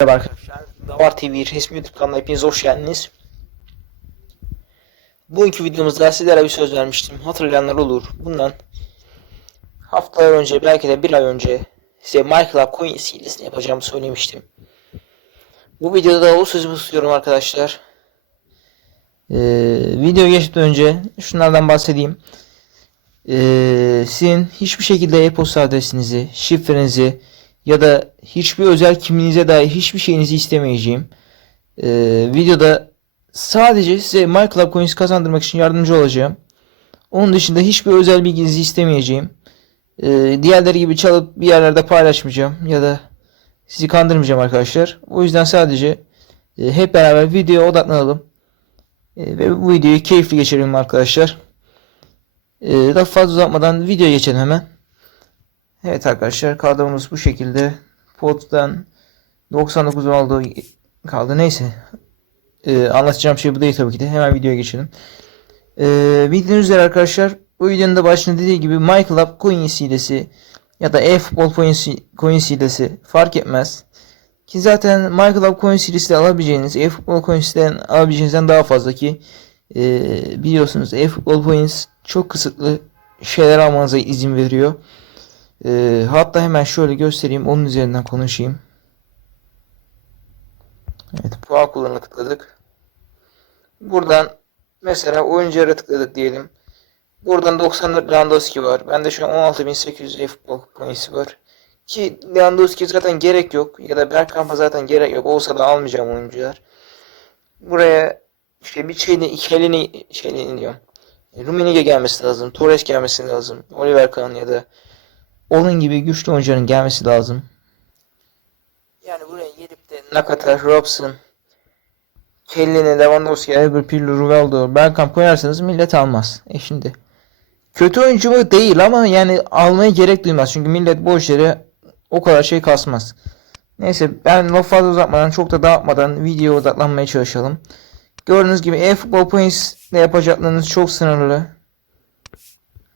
Merhaba arkadaşlar. Davar TV resmi YouTube kanalına hepiniz hoş geldiniz. Bugünkü videomuzda sizlere bir söz vermiştim. Hatırlayanlar olur. Bundan haftalar önce belki de bir ay önce size Michael Coin hilesini yapacağımı söylemiştim. Bu videoda da o sözümü tutuyorum arkadaşlar. Ee, video geçmeden önce şunlardan bahsedeyim. Ee, sizin hiçbir şekilde e-posta adresinizi, şifrenizi ya da hiçbir özel kimliğinize dair hiçbir şeyinizi istemeyeceğim. Ee, videoda sadece size MyClub Coins kazandırmak için yardımcı olacağım. Onun dışında hiçbir özel bilginizi istemeyeceğim. Ee, diğerleri gibi çalıp bir yerlerde paylaşmayacağım ya da sizi kandırmayacağım arkadaşlar. O yüzden sadece e, hep beraber videoya odaklanalım. E, ve bu videoyu keyifli geçirelim arkadaşlar. E, daha fazla uzatmadan videoya geçelim hemen. Evet arkadaşlar kadromuz bu şekilde. Pot'tan 99 oldu kaldı. Neyse. Ee, anlatacağım şey bu değil tabii ki de. Hemen videoya geçelim. Ee, bildiğiniz üzere arkadaşlar bu videonun da başında dediği gibi MyClub coin hilesi ya da e-futbol coin, coin fark etmez. Ki zaten MyClub coin hilesi de alabileceğiniz e-futbol coins'ten alabileceğinizden daha fazla ki e, biliyorsunuz e-futbol coins çok kısıtlı şeyler almanıza izin veriyor. Ee, hatta hemen şöyle göstereyim. Onun üzerinden konuşayım. Evet. Puan kullanına tıkladık. Buradan mesela oyunculara tıkladık diyelim. Buradan 94 Lewandowski var. Bende şu an 16.800 futbol coins'i var. Ki Lewandowski zaten gerek yok. Ya da Bergkamp'a zaten gerek yok. Olsa da almayacağım oyuncular. Buraya işte bir şeyle ikilini şeyle diyorum. Rummenigge gelmesi lazım. Torres gelmesi lazım. Oliver Kahn ya da onun gibi güçlü oyuncuların gelmesi lazım. Yani buraya gelip de Nakata, Robson, Kellini, Lewandowski, Albert Pirlo, Rivaldo, Bergkamp koyarsanız millet almaz. E şimdi kötü oyuncu mu değil ama yani almaya gerek duymaz. Çünkü millet boş yere o kadar şey kasmaz. Neyse ben laf fazla uzatmadan çok da dağıtmadan videoya odaklanmaya çalışalım. Gördüğünüz gibi e-futbol points ile yapacaklarınız çok sınırlı.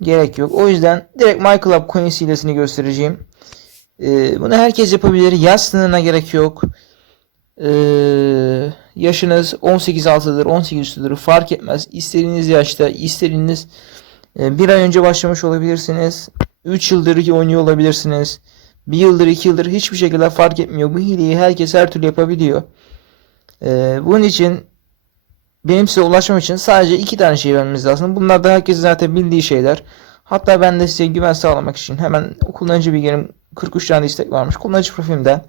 Gerek yok. O yüzden direkt MyClub Coin hilesini göstereceğim. Ee, bunu herkes yapabilir. Yaş sınırına gerek yok. Ee, yaşınız 18 altıdır, 18 üstüdür fark etmez. İstediğiniz yaşta, istediğiniz e, bir ay önce başlamış olabilirsiniz. 3 yıldır oynuyor olabilirsiniz. 1 yıldır, 2 yıldır hiçbir şekilde fark etmiyor. Bu hileyi herkes her türlü yapabiliyor. Ee, bunun için benim size ulaşmam için sadece iki tane şey vermemiz lazım. Bunlar da herkes zaten bildiği şeyler. Hatta ben de size güven sağlamak için hemen kullanıcı bilgilerim 43 tane istek varmış. Kullanıcı profilimden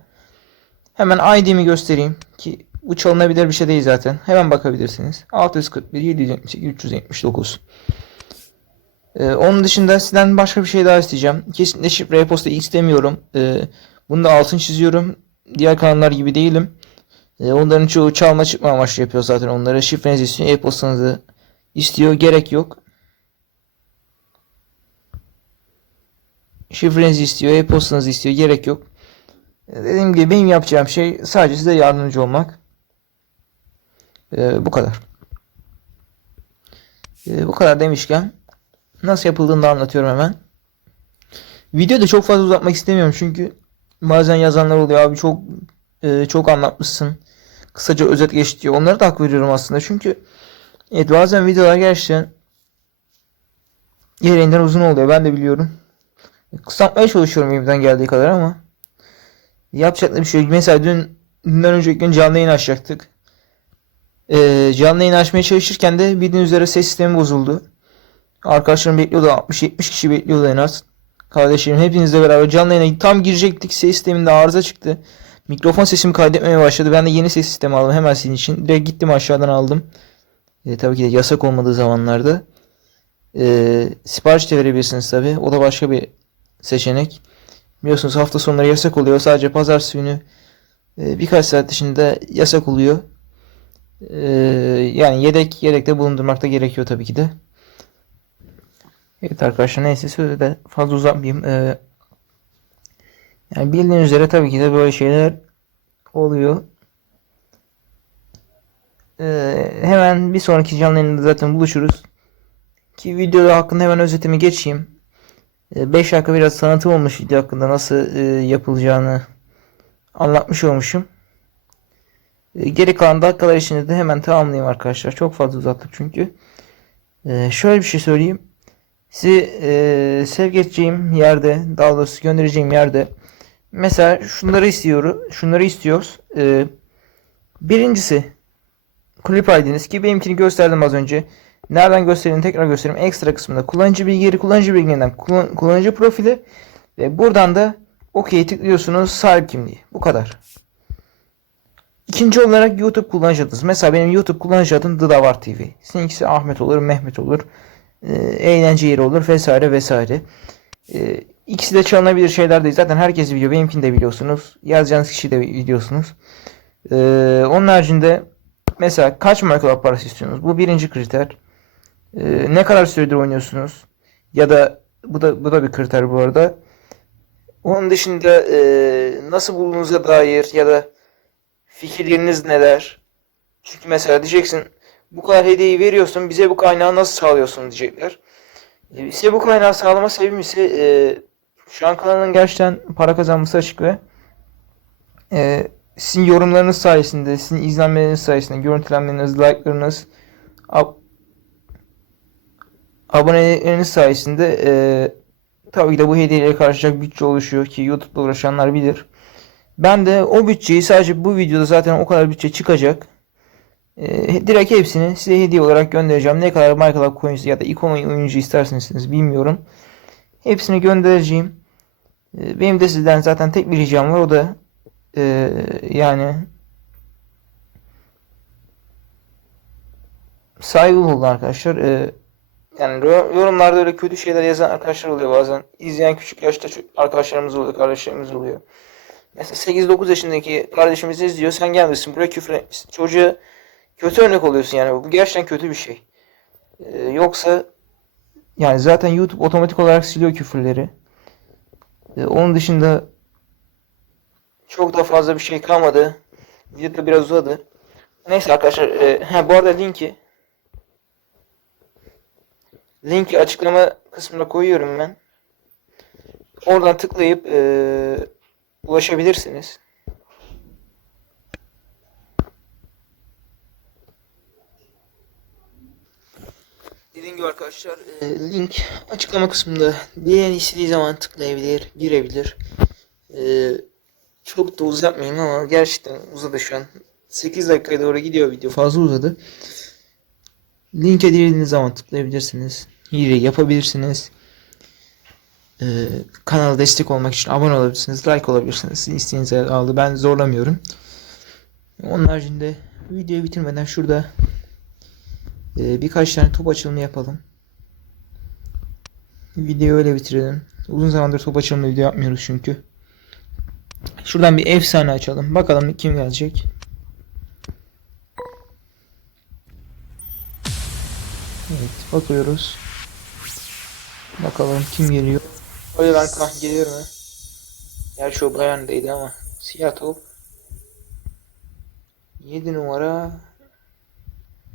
hemen ID'mi göstereyim ki bu çalınabilir bir şey değil zaten. Hemen bakabilirsiniz. 641 778 379. Ee, onun dışında sizden başka bir şey daha isteyeceğim. Kesinlikle şifre istemiyorum. Ee, bunu da altın çiziyorum. Diğer kanallar gibi değilim. E, onların çoğu çalma çıkma amaçlı yapıyor zaten onları. Şifrenizi istiyor, e-postanızı istiyor. Gerek yok. Şifrenizi istiyor, e-postanızı istiyor. Gerek yok. E, dediğim gibi benim yapacağım şey sadece size yardımcı olmak. E, bu kadar. E, bu kadar demişken nasıl yapıldığını da anlatıyorum hemen. Videoda çok fazla uzatmak istemiyorum çünkü bazen yazanlar oluyor abi çok e, çok anlatmışsın kısaca özet geç diyor. Onlara da hak veriyorum aslında. Çünkü evet, bazen videolar gerçekten gereğinden uzun oluyor. Ben de biliyorum. Kısaltmaya çalışıyorum elimden geldiği kadar ama yapacak bir şey yok. Mesela dün dünden önceki gün canlı yayın açacaktık. Ee, canlı yayın açmaya çalışırken de bildiğiniz üzere ses sistemi bozuldu. Arkadaşlarım bekliyordu. 60-70 kişi bekliyordu en az. Kardeşlerim hepinizle beraber canlı yayına tam girecektik. Ses sisteminde arıza çıktı. Mikrofon sesimi kaydetmeye başladı. Ben de yeni ses sistemi aldım hemen sizin için. Direkt gittim aşağıdan aldım. E, tabii ki de yasak olmadığı zamanlarda. E, sipariş de verebilirsiniz tabii. O da başka bir seçenek. Biliyorsunuz hafta sonları yasak oluyor. Sadece pazar günü e, birkaç saat dışında yasak oluyor. E, yani yedek yedekte bulundurmak da gerekiyor tabii ki de. Evet arkadaşlar neyse sözü de fazla uzatmayayım. E, yani bildiğiniz üzere tabii ki de böyle şeyler oluyor. Ee, hemen bir sonraki canlı yayında zaten buluşuruz. Ki videoda hakkında hemen özetimi geçeyim. 5 ee, dakika biraz tanıtım olmuş video hakkında nasıl e, yapılacağını anlatmış olmuşum. E, geri kalan dakikalar içinde de hemen tamamlayayım arkadaşlar. Çok fazla uzattık çünkü. E, şöyle bir şey söyleyeyim. Sizi e, sevk edeceğim yerde, daha doğrusu göndereceğim yerde mesela şunları istiyoruz. Şunları istiyoruz. E, birincisi klip ID'niz ki benimkini gösterdim az önce. Nereden göstereyim tekrar göstereyim. Ekstra kısmında kullanıcı bilgileri, kullanıcı bilgilerinden kullan- kullanıcı profili ve buradan da OK'ye tıklıyorsunuz sahip kimliği. Bu kadar. İkinci olarak YouTube kullanıcı adınız. Mesela benim YouTube kullanıcı adım Dıdavar TV. Seninkisi Ahmet olur, Mehmet olur. e, eğlence yeri olur vesaire vesaire. E, ikisi de çalınabilir şeyler değil. Zaten herkes biliyor. Benimkini de biliyorsunuz. Yazacağınız kişi de biliyorsunuz. E, onun haricinde mesela kaç Microsoft parası istiyorsunuz? Bu birinci kriter. E, ne kadar süredir oynuyorsunuz? Ya da bu da bu da bir kriter bu arada. Onun dışında e, nasıl bulduğunuza dair ya da fikirleriniz neler? Çünkü mesela diyeceksin bu kadar hediyeyi veriyorsun bize bu kaynağı nasıl sağlıyorsun diyecekler. E, size bu kaynağı sağlama sebebim ise e, şu an kanalın gerçekten para kazanması açık ve e, sizin yorumlarınız sayesinde, sizin izlenmeleriniz sayesinde, görüntülenmeleriniz, like'larınız, ab abonelikleriniz sayesinde e, tabii ki de bu hediyeyle karşılayacak bütçe oluşuyor ki YouTube'la uğraşanlar bilir. Ben de o bütçeyi sadece bu videoda zaten o kadar bütçe çıkacak. Ee, direkt hepsini size hediye olarak göndereceğim. Ne kadar Minecraft coins ya da ikon oyuncu isterseniz bilmiyorum. Hepsini göndereceğim. Ee, benim de sizden zaten tek bir ricam var. O da e, yani saygılı olun arkadaşlar. Ee, yani yorumlarda öyle kötü şeyler yazan arkadaşlar oluyor bazen. İzleyen küçük yaşta arkadaşlarımız oluyor, kardeşlerimiz oluyor. Mesela 8-9 yaşındaki kardeşimiz izliyor. Sen gelmişsin buraya küfür etmişsin. Çocuğa kötü örnek oluyorsun yani. Bu gerçekten kötü bir şey. Ee, yoksa yani zaten YouTube otomatik olarak siliyor küfürleri. Ee, onun dışında çok da fazla bir şey kalmadı. Video da biraz uzadı. Neyse arkadaşlar. E, ha, bu arada linki linki açıklama kısmına koyuyorum ben. Oradan tıklayıp e, ulaşabilirsiniz. Dediğim gibi arkadaşlar e, link açıklama kısmında dileyen istediği zaman tıklayabilir, girebilir. E, çok da uzatmayayım ama gerçekten uzadı şu an. 8 dakikaya doğru gidiyor video. Fazla uzadı. Linke dilediğiniz zaman tıklayabilirsiniz. Hile yapabilirsiniz. Ee, kanala destek olmak için abone olabilirsiniz. Like olabilirsiniz. Sizin isteğinize aldı. Ben zorlamıyorum. Onun haricinde videoyu bitirmeden şurada e, birkaç tane top açılımı yapalım. Videoyu öyle bitirelim. Uzun zamandır top açılımı video yapmıyoruz çünkü. Şuradan bir efsane açalım. Bakalım kim gelecek. Evet bakıyoruz. Bakalım kim geliyor. Oliver Kahn gelir mi? Gerçi o Bayern'deydi ama. Siyah top. 7 numara.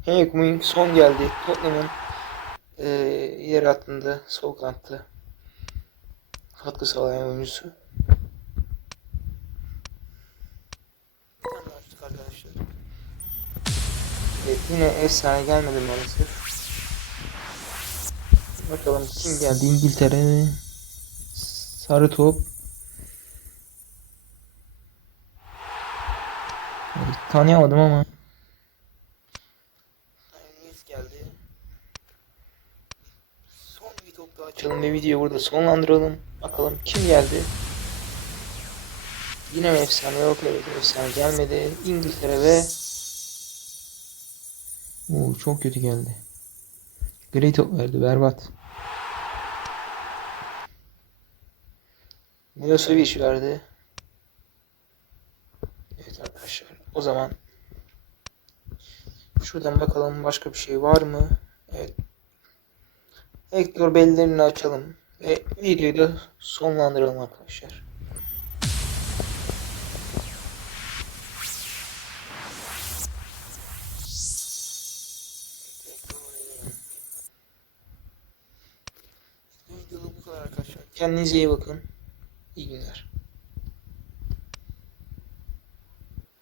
Henrik Mink son geldi. Tottenham'ın e, ileri hattında sol kanatta katkı sağlayan oyuncusu. Açtık arkadaşlar. Evet, yine efsane gelmedi maalesef. Bakalım kim geldi İngiltere. Sarı top. Evet, tanıyamadım ama. Geldi. Son bir top daha açalım ve videoyu burada sonlandıralım. Bakalım kim geldi. Yine mi efsane yok evet efsane gelmedi. İngiltere ve Oo, çok kötü geldi. Gri top verdi berbat. Milosevic verdi. Evet arkadaşlar o zaman şuradan bakalım başka bir şey var mı? Evet. Hector bellerini açalım ve videoyu da sonlandıralım arkadaşlar. Kendinize iyi bakın. İyi günler.